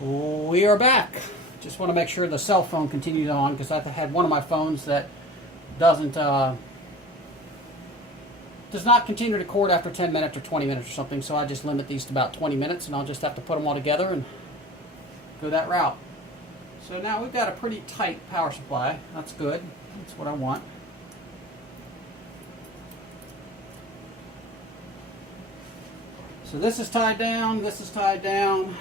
We are back. Just want to make sure the cell phone continues on because I had one of my phones that doesn't does not continue to record after 10 minutes or 20 minutes or something. So I just limit these to about 20 minutes, and I'll just have to put them all together and go that route. So now we've got a pretty tight power supply. That's good. That's what I want. So this is tied down. This is tied down.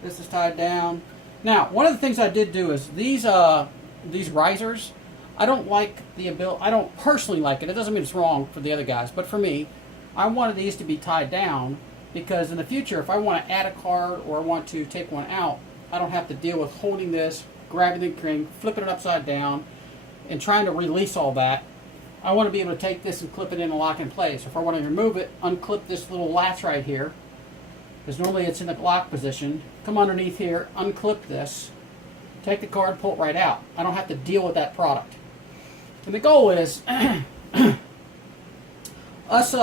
This is tied down. Now, one of the things I did do is these risers. I don't like the ability. I don't personally like it. It doesn't mean it's wrong for the other guys, but for me, I wanted these to be tied down because in the future, if I want to add a card or I want to take one out, I don't have to deal with holding this, grabbing the string, flipping it upside down, and trying to release all that. I want to be able to take this and clip it in and lock in place. If I want to remove it, unclip this little latch right here, because normally it's in the lock position. Come underneath here, unclip this, take the card, pull it right out. I don't have to deal with that product. And the goal is, us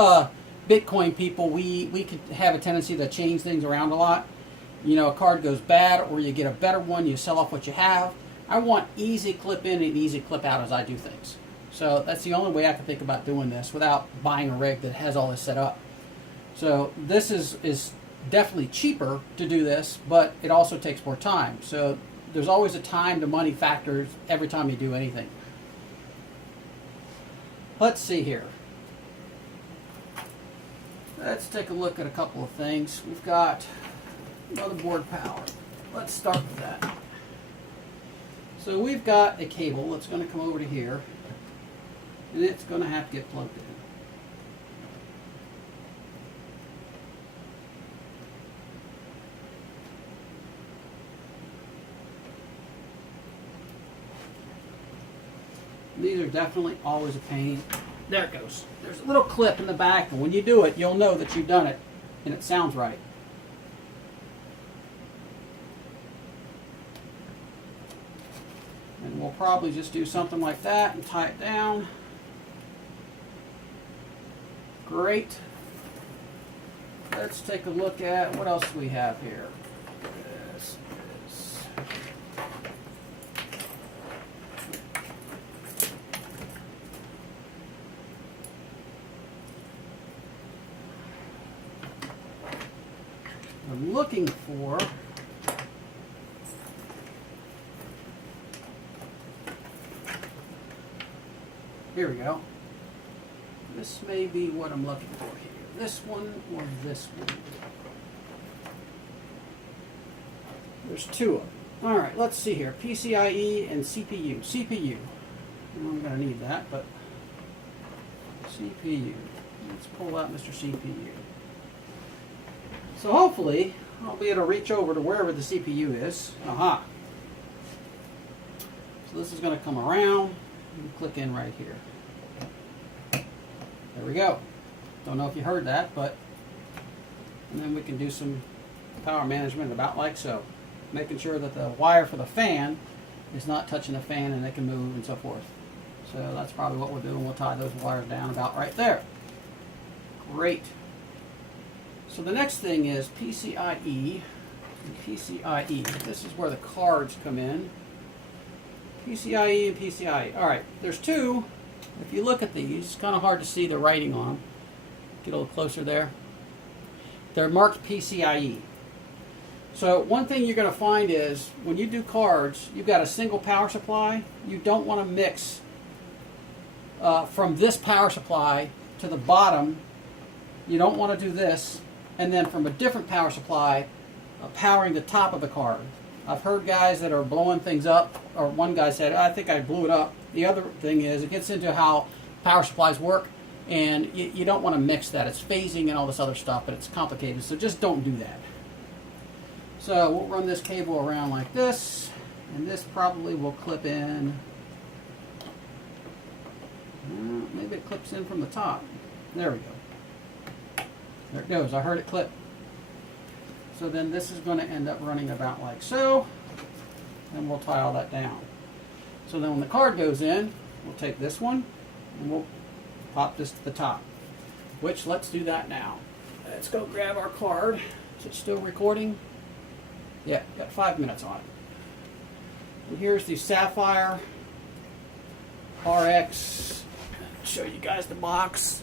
Bitcoin people, we could have a tendency to change things around a lot. You know, a card goes bad or you get a better one, you sell off what you have. I want easy clip in and easy clip out as I do things. So that's the only way I can think about doing this without buying a rig that has all this set up. So this is definitely cheaper to do this, but it also takes more time. So there's always a time to money factor every time you do anything. Let's see here. Let's take a look at a couple of things. We've got motherboard power. Let's start with that. So we've got a cable that's going to come over to here, and it's going to have to get plugged in. These are definitely always a pain. There it goes. There's a little clip in the back, and when you do it, you'll know that you've done it, and it sounds right. And we'll probably just do something like that and tie it down. Great. Let's take a look at what else we have here. This is I'm looking for here we go. This may be what I'm looking for here. This one or this one. There's two of them. All right, let's see here. PCIe and CPU. CPU. I'm going to need that, but CPU. Let's pull out Mr. CPU. So hopefully I'll be able to reach over to wherever the CPU is. Aha. So this is going to come around and click in right here. There we go. Don't know if you heard that, but and then we can do some power management about like so. Making sure that the wire for the fan is not touching the fan and it can move and so forth. So that's probably what we'll do, and we'll tie those wires down about right there. Great. So the next thing is PCIe and PCIe. This is where the cards come in. PCIe and PCIe. All right, there's two. If you look at these, it's kind of hard to see the writing on them. Get a little closer there. They're marked PCIe. So one thing you're going to find is when you do cards, you've got a single power supply. You don't want to mix from this power supply to the bottom. You don't want to do this. And then from a different power supply, powering the top of the card. I've heard guys that are blowing things up, or one guy said, I think I blew it up. The other thing is it gets into how power supplies work, and you don't want to mix that. It's phasing and all this other stuff, but it's complicated, so just don't do that. So we'll run this cable around like this, and this probably will clip in. Maybe it clips in from the top. There we go. There it goes. I heard it clip. So then this is going to end up running about like so, and we'll tie all that down. So then when the card goes in, we'll take this one, and we'll pop this to the top, which let's do that now. Let's go grab our card. Is it still recording? Yeah, got 5 minutes on it. And here's the Sapphire RX. Show you guys the box.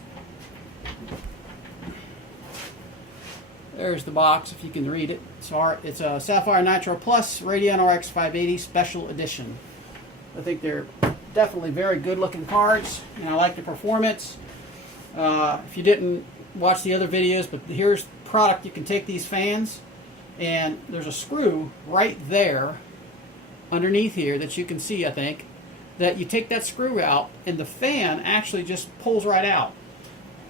There's the box if you can read it. It's a Sapphire Nitro Plus Radeon RX 580 Special Edition. I think they're definitely very good looking cards, and I like the performance. If you didn't watch the other videos, but here's the product. You can take these fans, and there's a screw right there underneath here that you can see, I think, that you take that screw out and the fan actually just pulls right out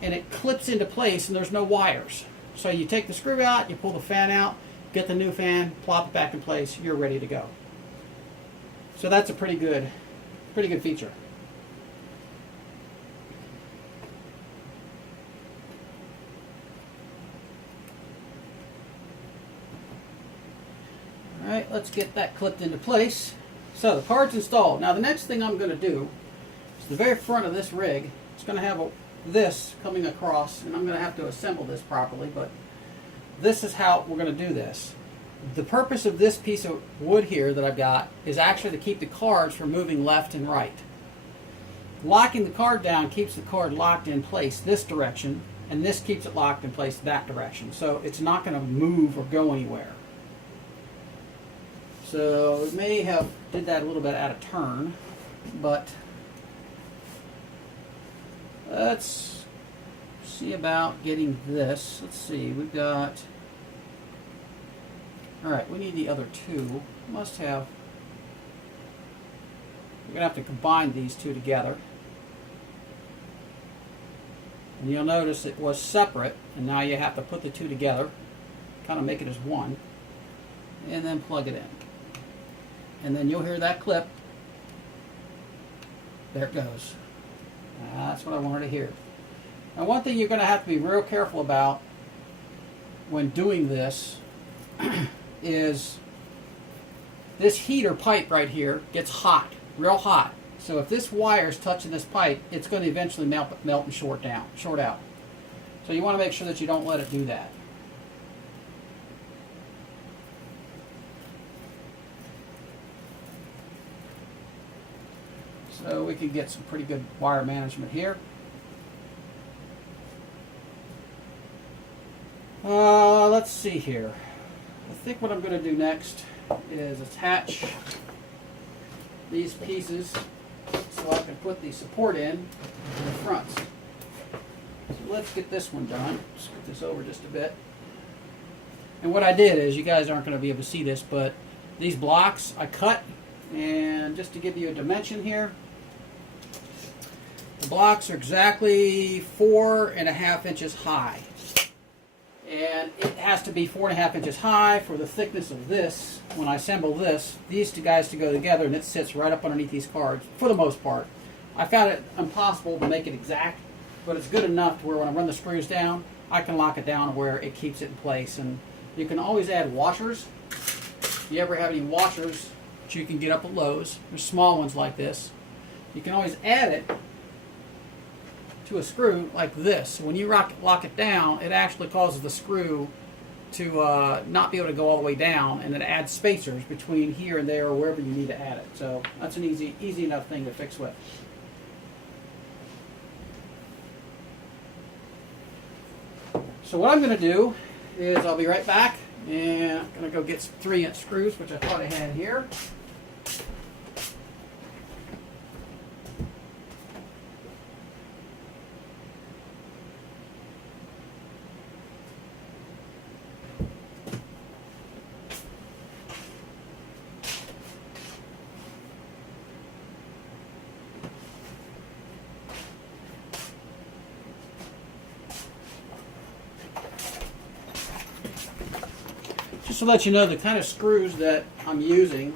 and it clips into place and there's no wires. So you take the screw out, you pull the fan out, get the new fan, plop it back in place, you're ready to go. So that's a pretty good feature. Alright, let's get that clipped into place. So the card's installed. Now the next thing I'm going to do is the very front of this rig. It's going to have this coming across, and I'm going to have to assemble this properly, but this is how we're going to do this. The purpose of this piece of wood here that I've got is actually to keep the cards from moving left and right. Locking the card down keeps the card locked in place this direction, and this keeps it locked in place that direction. So it's not going to move or go anywhere. So it may have did that a little bit out of turn, but let's see about getting this. Let's see, we've got, all right, we need the other two. Must have, we're gonna have to combine these two together. And you'll notice it was separate, and now you have to put the two together, kind of make it as one, and then plug it in. And then you'll hear that clip. There it goes. That's what I wanted to hear. Now one thing you're going to have to be real careful about when doing this is this heater pipe right here gets hot, real hot. So if this wire is touching this pipe, it's going to eventually melt and short out. So you want to make sure that you don't let it do that. So we can get some pretty good wire management here. Let's see here. I think what I'm going to do next is attach these pieces so I can put the support in the fronts. So let's get this one done. Scoot this over just a bit. And what I did is, you guys aren't going to be able to see this, but these blocks I cut, and just to give you a dimension here, the blocks are exactly 4.5 inches high. And it has to be 4.5 inches high for the thickness of this. When I assemble this, these two guys to go together, and it sits right up underneath these cards, for the most part. I found it impossible to make it exact, but it's good enough to where when I run the screws down, I can lock it down where it keeps it in place. And you can always add washers. If you ever have any washers that you can get up at Lowe's, there's small ones like this. You can always add it to a screw like this. When you lock it down, it actually causes the screw to not be able to go all the way down, and it adds spacers between here and there or wherever you need to add it. So that's an easy enough thing to fix with. So what I'm going to do is I'll be right back, and I'm going to go get some 3-inch screws, which I thought I had here. Just to let you know, the kind of screws that I'm using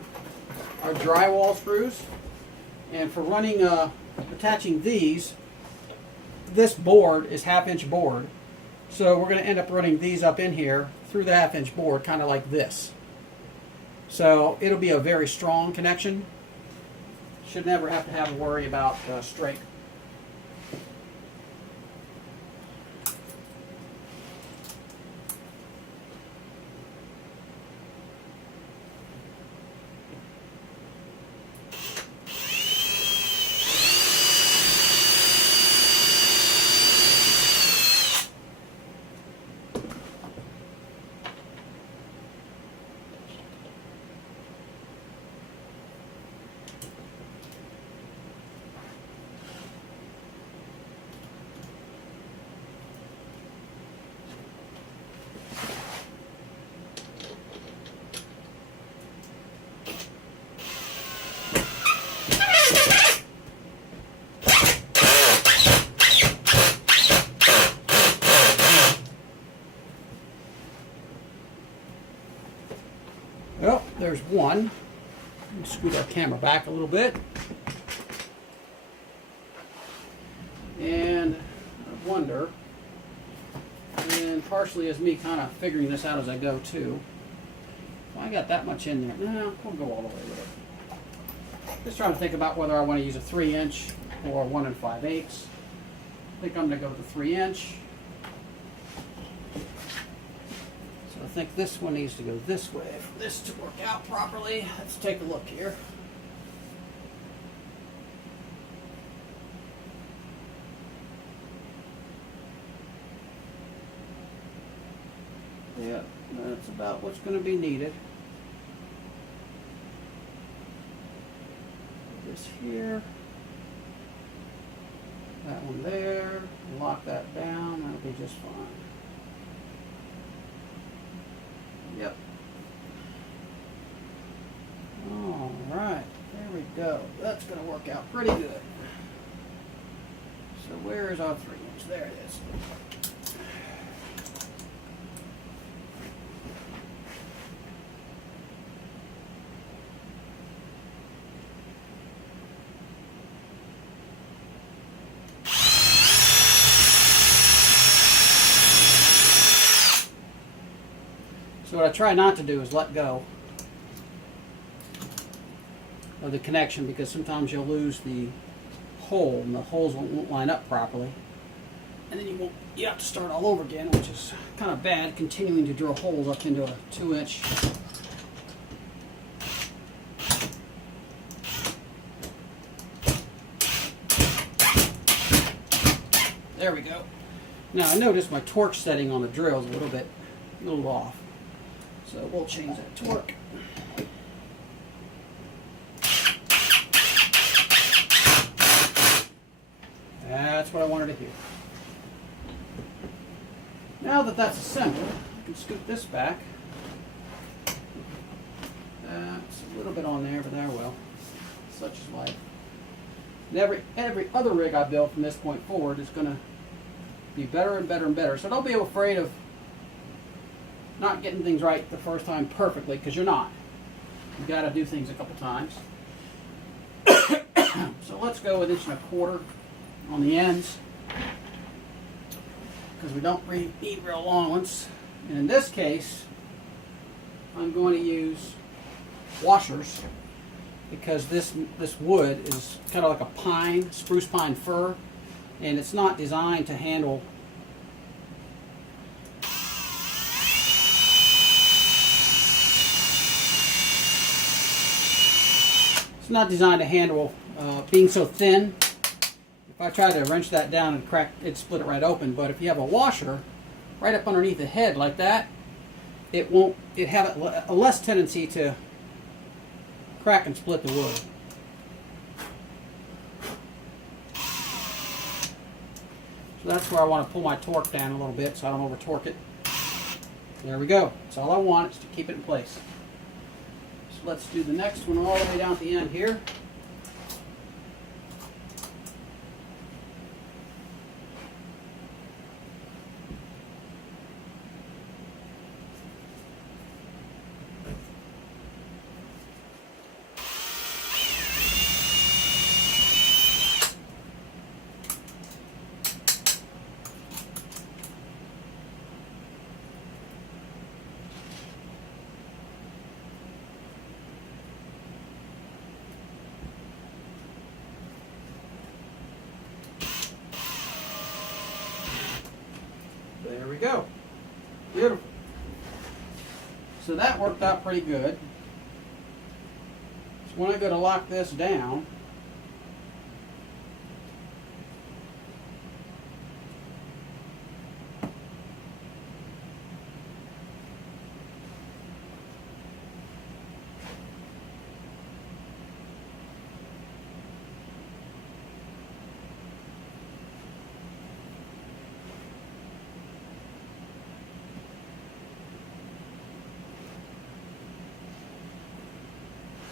are drywall screws. And for running, attaching these, this board is 1/2-inch board. So we're going to end up running these up in here through the 1/2-inch board, kind of like this. So it'll be a very strong connection. Should never have to worry about strength. Well, there's one. Let me scoot our camera back a little bit. And I wonder, and partially as me kind of figuring this out as I go too, well, I got that much in there. No, we'll go all the way with it. Just trying to think about whether I want to use a 3-inch or 1 5/8. I think I'm going to go with the 3-inch. So I think this one needs to go this way for this to work out properly. Let's take a look here. Yeah, that's about what's going to be needed. This here. That one there. Lock that down. That'll be just fine. Yep. All right. There we go. That's going to work out pretty good. So where is our 3-inch? There it is. So what I try not to do is let go of the connection, because sometimes you'll lose the hole and the holes won't line up properly, and then you have to start all over again, which is kind of bad, continuing to drill holes up into a 2-inch. There we go. Now I noticed my torque setting on the drill is a little off. So we'll change that torque. That's what I wanted to hear. Now that that's assembled, I can scoot this back. That's a little bit on there, but there, well, such is life. And every other rig I build from this point forward is going to be better and better and better. So don't be afraid of not getting things right the first time perfectly, because you're not. You got to do things a couple times. So let's go with 1 1/4 on the ends, because we don't really need real long ones. And in this case, I'm going to use washers, because this wood is kind of like a pine, spruce pine fir, and it's not designed to handle being so thin. If I try to wrench that down and crack, it'd split it right open. But if you have a washer right up underneath the head like that, it have a less tendency to crack and split the wood. So that's where I want to pull my torque down a little bit so I don't over torque it. There we go. That's all I want, is to keep it in place. So let's do the next one all the way down at the end here. There we go. Beautiful. So that worked out pretty good. So when I go to lock this down,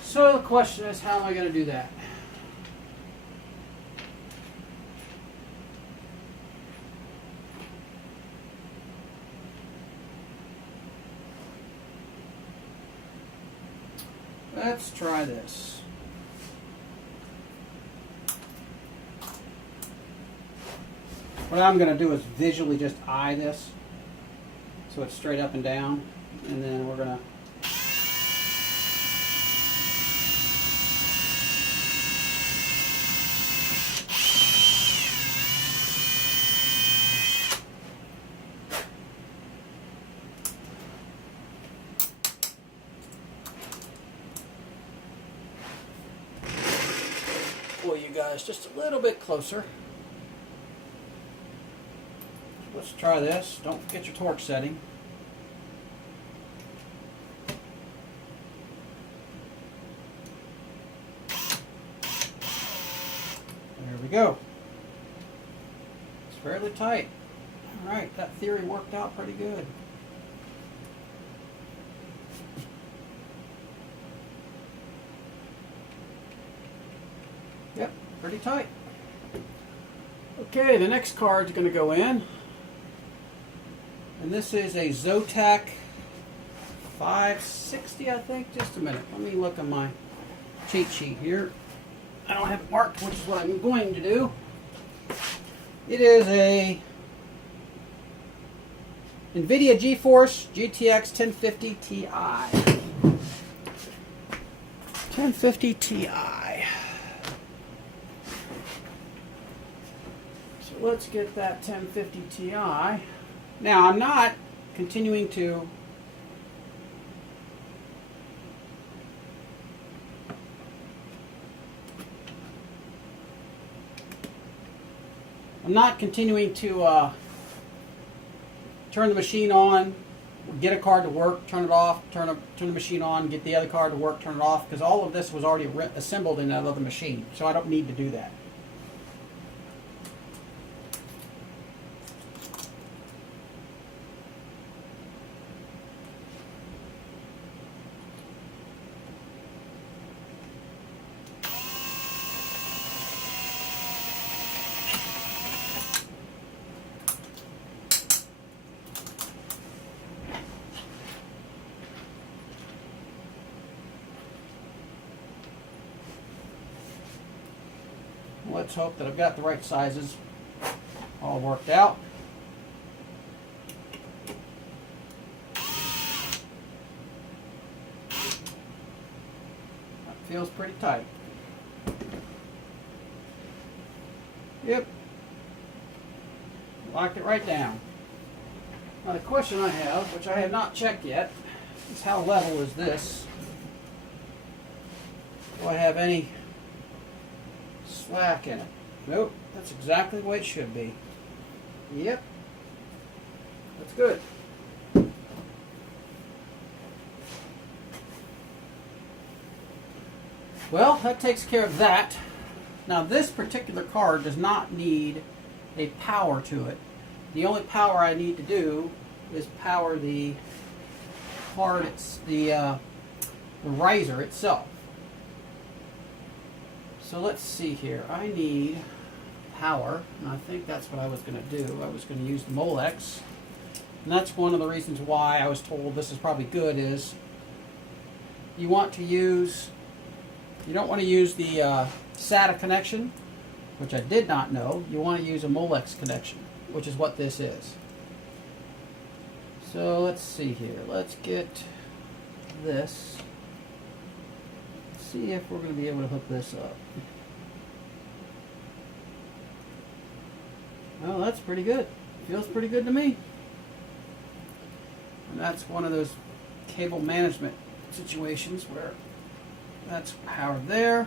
so the question is, how am I going to do that? Let's try this. What I'm going to do is visually just eye this so it's straight up and down, and then we're going to pull you guys just a little bit closer. Let's try this. Don't forget your torque setting. There we go. It's fairly tight. All right, that theory worked out pretty good. Yep, pretty tight. Okay, the next card's going to go in. And this is a Zotac 560, I think. Just a minute. Let me look at my cheat sheet here. I don't have it marked, which is what I'm going to do. It is a NVIDIA GeForce GTX 1050 Ti. 1050 Ti. So let's get that 1050 Ti. Now, I'm not continuing to turn the machine on, get a card to work, turn it off, turn the machine on, get the other card to work, turn it off, because all of this was already assembled in that other machine, so I don't need to do that. Let's hope that I've got the right sizes all worked out. That feels pretty tight. Yep. Locked it right down. Now the question I have, which I have not checked yet, is how level is this? Do I have any slack in it? Nope, that's exactly the way it should be. Yep, that's good. Well, that takes care of that. Now this particular card does not need a power to it. The only power I need to do is power the card, the riser itself. So let's see here. I need power, and I think that's what I was going to do. I was going to use the Molex, and that's one of the reasons why I was told this is probably good. Is you don't want to use the SATA connection, which I did not know. You want to use a Molex connection, which is what this is. So let's see here. Let's get this. See if we're going to be able to hook this up. Well, that's pretty good. Feels pretty good to me. And that's one of those cable management situations where that's powered there.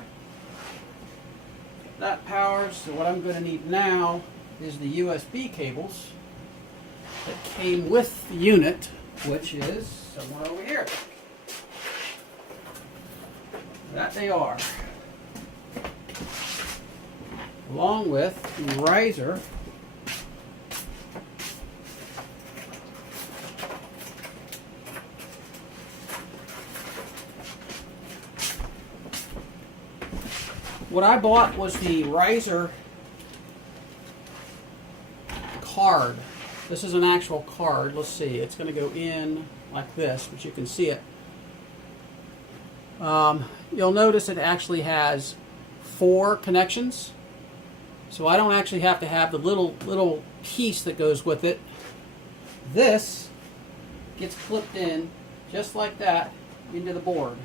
That powers. So what I'm going to need now is the USB cables that came with the unit, which is somewhere over here. That they are. Along with the riser what I bought was the riser card. This is an actual card. Let's see. It's going to go in like this, but you can see it. You'll notice it actually has 4 connections. So I don't actually have to have the little piece that goes with it. This gets clipped in just like that into the board.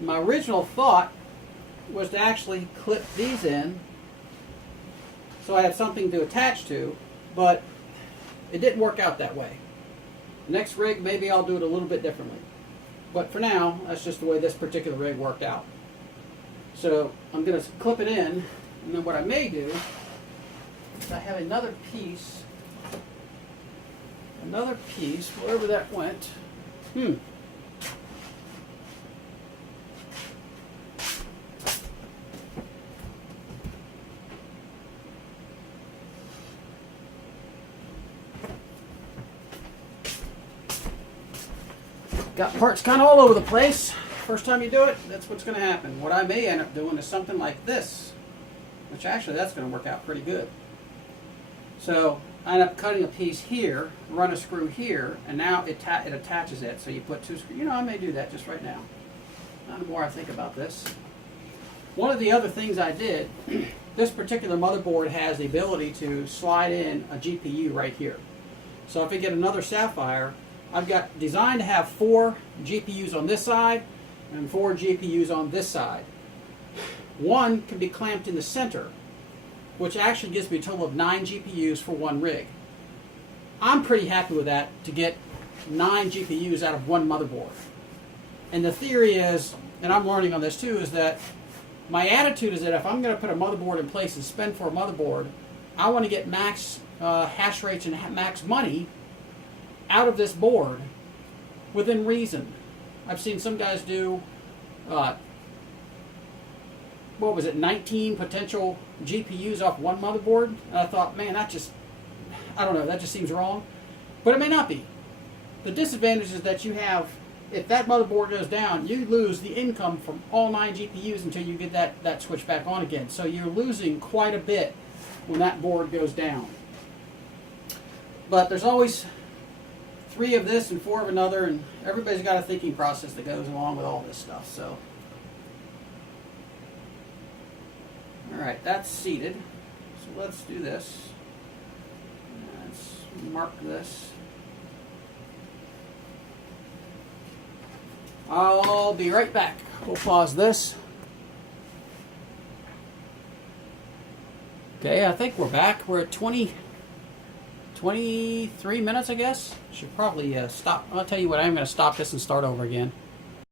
My original thought was to actually clip these in so I had something to attach to, but it didn't work out that way. Next rig, maybe I'll do it a little bit differently. But for now, that's just the way this particular rig worked out. So I'm going to clip it in, and then what I may do is I have another piece, wherever that went. Got parts kind of all over the place. First time you do it, that's what's going to happen. What I may end up doing is something like this, which actually that's going to work out pretty good. So I end up cutting a piece here, run a screw here, and now it attaches it. So you put 2 screws. You know, I may do that just right now. Not the more I think about this. One of the other things I did, this particular motherboard has the ability to slide in a GPU right here. So if I get another Sapphire, I've got designed to have 4 GPUs on this side and 4 GPUs on this side. One can be clamped in the center, which actually gives me a total of 9 GPUs for one rig. I'm pretty happy with that, to get 9 GPUs out of one motherboard. And the theory is, and I'm learning on this too, is that my attitude is that if I'm going to put a motherboard in place and spend for a motherboard, I want to get max hash rates and max money out of this board within reason. I've seen some guys do, 19 potential GPUs off one motherboard, and I thought, man, I don't know, that just seems wrong. But it may not be. The disadvantage is that you have, if that motherboard goes down, you lose the income from all 9 GPUs until you get that switch back on again. So you're losing quite a bit when that board goes down. But there's always 3 of this and 4 of another, and everybody's got a thinking process that goes along with all this stuff. So, all right, that's seated. So let's do this. Let's mark this. I'll be right back. We'll pause this. Okay, I think we're back. We're at 23 minutes, I guess. Should probably stop. I'll tell you what, I'm going to stop this and start over again.